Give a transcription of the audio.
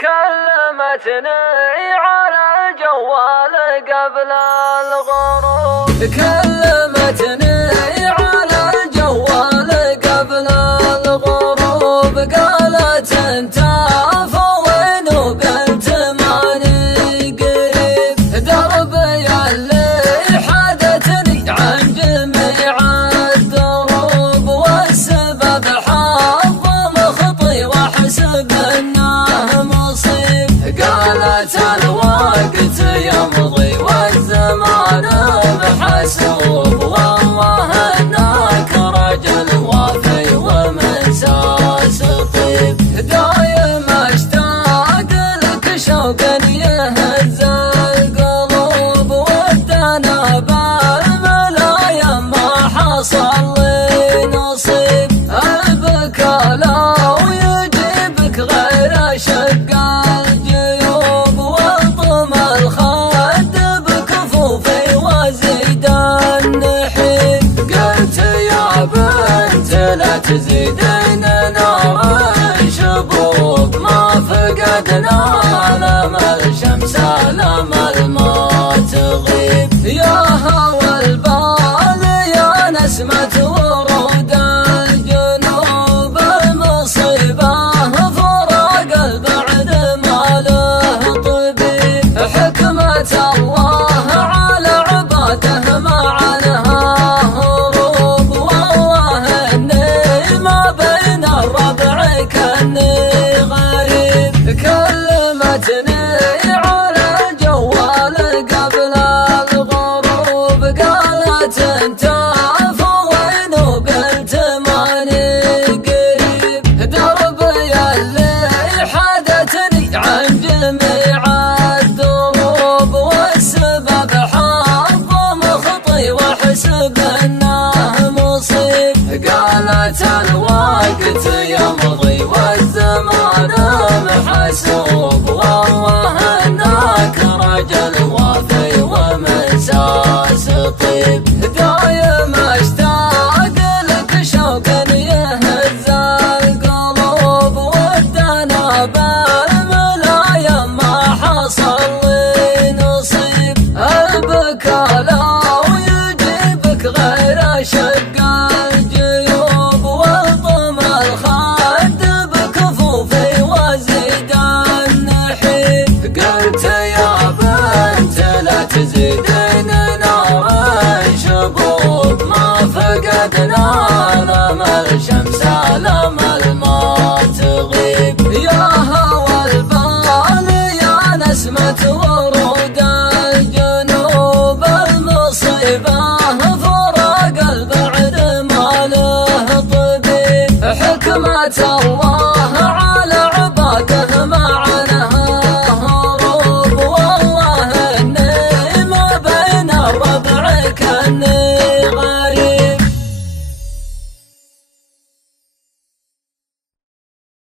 كلمتني على الجوال قبل الغروب، كلمتني على الجوال قبل الغروب، قالت انت فوين وقلت ماني قريب، دربي اللي حدثني عن جميع الدروب، والسبب حظ مخطي واحسب انه مصيب، قالت الوقت يمضي والزمان محسوب، والله انك رجل وفي ومساس طيب، دايم اشتاق لك شوقا يهز القلوب، ودنا بالملايا ما حصل لي نصيب، البكا لو يجيبك غير شق الجيوب، والطم الخد بكفوفي وزيد النحيب، قلت يا بنت لا تزيدين نار شبوب، ما فقدنا لم الشمس لم الموت تغيب، يا هوى البال يا نسمة ورود الجنوب، المصيبة فراق البعد ما له طبيب، حكمة الله على عباده ما عنها هروب، والله اني ما بين الربع كاني غريب، كلمتني على الجوال قبل الغروب، قالت انت فوين وقلت ماني قريب، دربي اللي حدثني عن جميع الدروب، والسبب حظ مخطي واحسب انه مصيب، قالت الوقت يمضي والزمان محسوب، والله انك رجل وفي ومساس طيب، دايم اشتاق لك شوقا يهز القلوب، ودنا بالملايا ما حصل لي نصيب، البكا لو يجيبك غير شق الجيوب، والطم الخد بكفوفي وزيد النحيب، قلت يا بنت لا تزيدين نار شبوب، ما فقدنا لم الشمس لم الموت تغيب، يا هوى البال يا نسمة ورود الجنوب، المصيبة فراق البعد ما له طبيب، حكمة الله